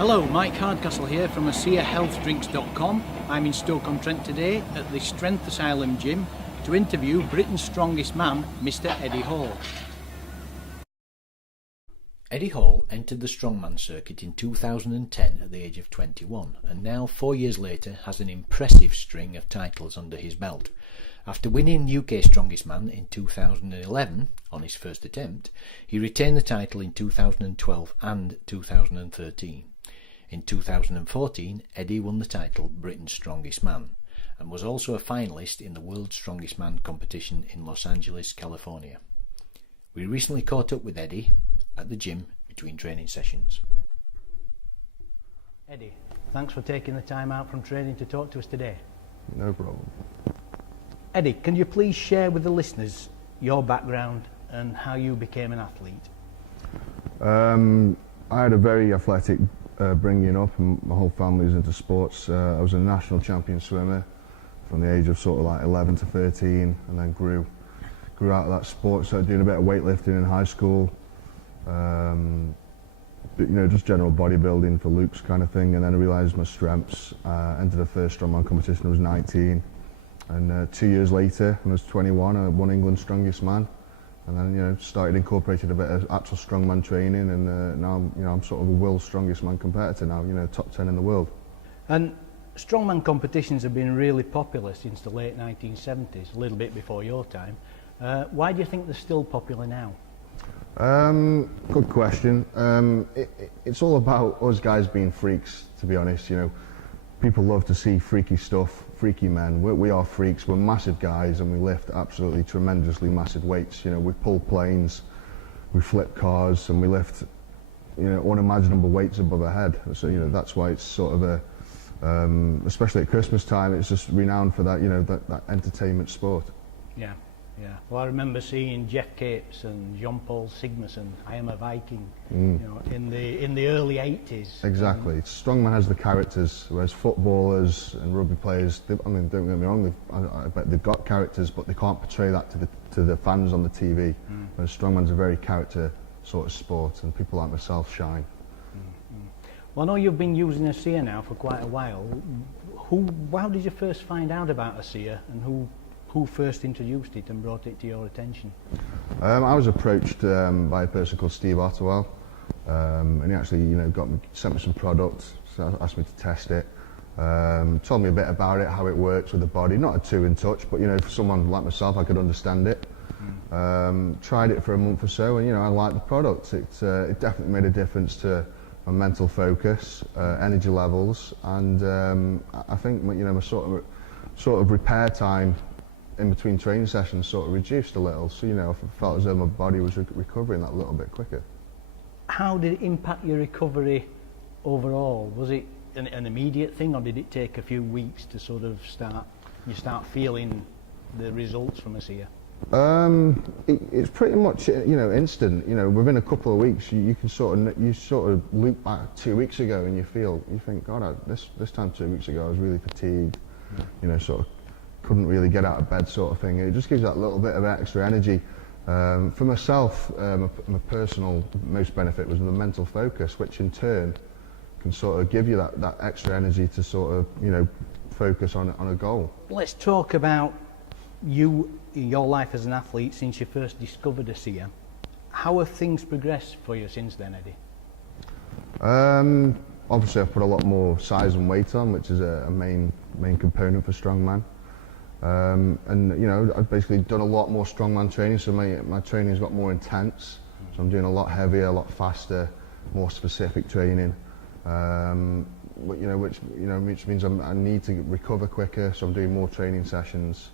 Hello, Mike Hardcastle here from ASEAHealthDrinks.com. I'm in Stoke-on-Trent today at the Strength Asylum gym to interview Britain's strongest man, Mr. Eddie Hall. Eddie Hall entered the strongman circuit in 2010 at the age of 21 and now 4 years later has an impressive string of titles under his belt. After winning UK Strongest Man in 2011 on his first attempt, he retained the title in 2012 and 2013. In 2014, Eddie won the title Britain's Strongest Man and was also a finalist in the World's Strongest Man competition in Los Angeles, California. We recently caught up with Eddie at the gym between training sessions. Eddie, thanks for taking the time out from training to talk to us today. No problem. Eddie, can you please share with the listeners your background and how you became an athlete? I had a very athletic bringing up, and my whole family was into sports. I was a national champion swimmer from the age of sort of like 11 to 13, and then grew out of that sport. Started doing a bit of weightlifting in high school, but, you know, just general bodybuilding for looks kind of thing. And then I realised my strengths. Entered the first strongman competition. I was 19, and 2 years later, when I was 21, I won England's Strongest Man. And then, you know, started incorporating a bit of actual strongman training, and now, you know, I'm sort of a world's strongest man competitor now, you know, top 10 in the world. And strongman competitions have been really popular since the late 1970s, a little bit before your time. Why do you think they're still popular now? Good question. It's all about us guys being freaks, to be honest. You know, people love to see freaky stuff, freaky men. We are freaks. We're massive guys, and we lift absolutely tremendously massive weights. You know, we pull planes, we flip cars, and we lift, you know, unimaginable weights above our head. So, you know, that's why it's sort of a, especially at Christmas time, it's just renowned for that, you know, that entertainment sport. Yeah. Yeah, well, I remember seeing Jeff Capes and Jean-Paul Sigmarsson, I Am a Viking, you know, in the early 80s. Exactly. Strongman has the characters, whereas footballers and rugby players, I mean, don't get me wrong, I bet they've got characters, but they can't portray that to the fans on the TV. Whereas strongman's a very character sort of sport, and people like myself shine. Well, I know you've been using ASEA now for quite a while. How did you first find out about ASEA, and who first introduced it and brought it to your attention? I was approached by a person called Steve Ottewell, and he actually, you know, sent me some products, so asked me to test it, told me a bit about it, how it works with the body. Not too in touch, but, you know, for someone like myself, I could understand it. Tried it for a month or so, and, you know, I liked the product. It definitely made a difference to my mental focus, energy levels, and I think, you know, my sort of repair time in between training sessions sort of reduced a little, so, you know, I felt as though my body was recovering that little bit quicker. How did it impact your recovery overall? Was it an immediate thing, or did it take a few weeks to sort of start feeling the results from ASEA? It's pretty much, you know, instant. You know, within a couple of weeks, you sort of loop back 2 weeks ago, and you think, God, this time 2 weeks ago I was really fatigued. You know, sort of couldn't really get out of bed, sort of thing. It just gives that little bit of extra energy. For myself, my personal most benefit was the mental focus, which in turn can sort of give you that extra energy to sort of, you know, focus on a goal. Let's talk about your life as an athlete since you first discovered ASEA. How have things progressed for you since then, Eddie? Obviously, I've put a lot more size and weight on, which is a main component for strongman. And, you know, I've basically done a lot more strongman training, so my training's got more intense. So I'm doing a lot heavier, a lot faster, more specific training. Which means I need to recover quicker, so I'm doing more training sessions.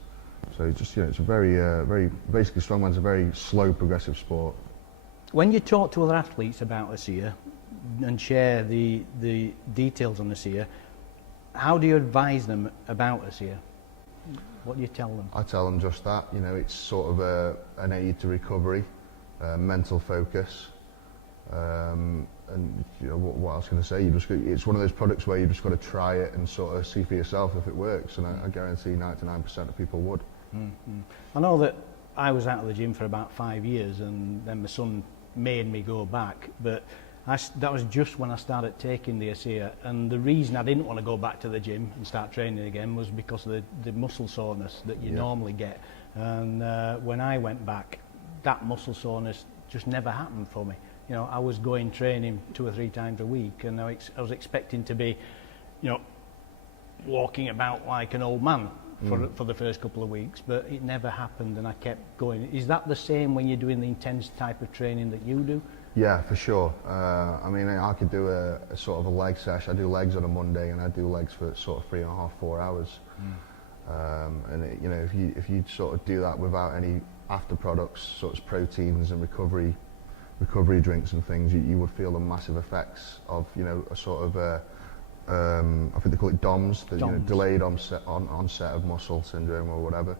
So just, you know, it's a very basically strongman's a very slow, progressive sport. When you talk to other athletes about ASEA and share the details on ASEA, how do you advise them about ASEA? What do you tell them? I tell them just that, you know, it's sort of an aid to recovery, mental focus, and, you know, what else can I say? It's one of those products where you just got to try it and sort of see for yourself if it works, and I guarantee 99% of people would. I know that I was out of the gym for about 5 years, and then my son made me go back, but That was just when I started taking the ASEA, and the reason I didn't want to go back to the gym and start training again was because of the muscle soreness that you normally get. And when I went back, that muscle soreness just never happened for me. You know, I was going training 2 or 3 times a week, and I was expecting to be, you know, walking about like an old man for the first couple of weeks, but it never happened, and I kept going. Is that the same when you're doing the intense type of training that you do? Yeah, for sure. I mean, I could do a sort of a leg session. I do legs on a Monday, and I do legs for sort of 3.5, 4 hours. And it, you know, if you sort of do that without any after products, such as proteins and recovery drinks and things, you would feel the massive effects of, you know, a sort of I think they call it DOMS, you know, delayed onset of muscle syndrome or whatever.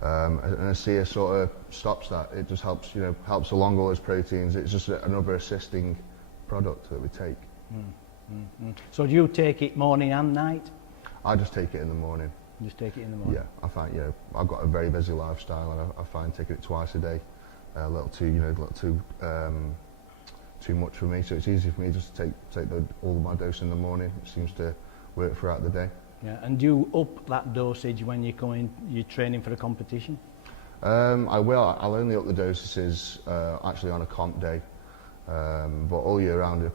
And ASEA sort of stops that. It just helps, you know, helps along all those proteins. It's just another assisting product that we take. So do you take it morning and night? I just take it in the morning. You just take it in the morning? Yeah, I find, you know, I've got a very busy lifestyle, and I find taking it twice a day a little too much for me. So it's easy for me just to take all of my dose in the morning. It seems to work throughout the day. Yeah, and do you up that dosage when you're training for a competition? I will. I'll only up the dosages actually on a comp day, but all year round I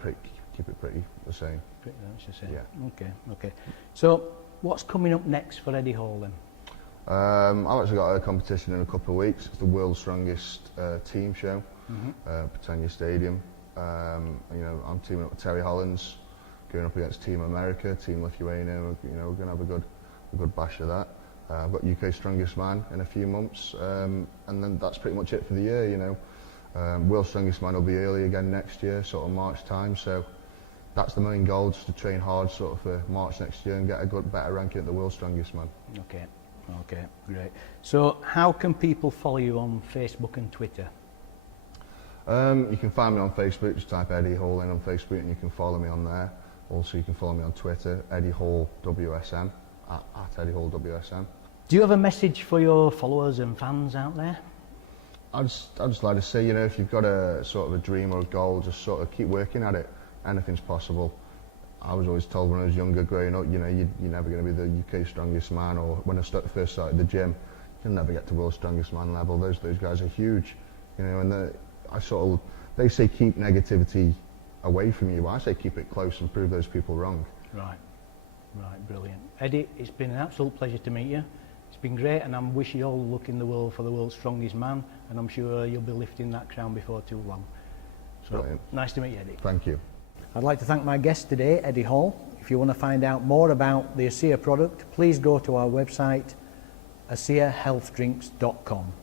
keep it pretty the same. Pretty much the same. Yeah. Okay. So what's coming up next for Eddie Hall then? I've actually got a competition in a couple of weeks. It's the World's Strongest Team Show, Britannia Stadium. You know, I'm teaming up with Terry Hollins, going up against Team America, Team Lithuania. You know, we're going to have a good bash of that. I've got UK Strongest Man in a few months, and then that's pretty much it for the year. You know, World's Strongest Man will be early again next year, sort of March time. So that's the main goal, just to train hard, sort of for March next year and get a better ranking at the World's Strongest Man. Okay, great. So how can people follow you on Facebook and Twitter? You can find me on Facebook, just type Eddie Hall in on Facebook and you can follow me on there. Also you can follow me on Twitter, Eddie Hall WSM, at Eddie Hall WSM. Do you have a message for your followers and fans out there? I'd just like to say, you know, if you've got a sort of a dream or a goal, just sort of keep working at it. Anything's possible. I was always told when I was younger growing up, you know, you're never going to be the UK Strongest Man, or when I first started the gym, you'll never get to World's Strongest Man level. Those guys are huge, you know, and they say keep negativity away from you. I say keep it close and prove those people wrong. Right, brilliant. Eddie, it's been an absolute pleasure to meet you. It's been great, and I'm wishing you all the luck in the world for the World's Strongest Man, and I'm sure you'll be lifting that crown before too long. So, brilliant. Nice to meet you, Eddie. Thank you. I'd like to thank my guest today, Eddie Hall. If you want to find out more about the ASEA product, please go to our website, aseahealthdrinks.com.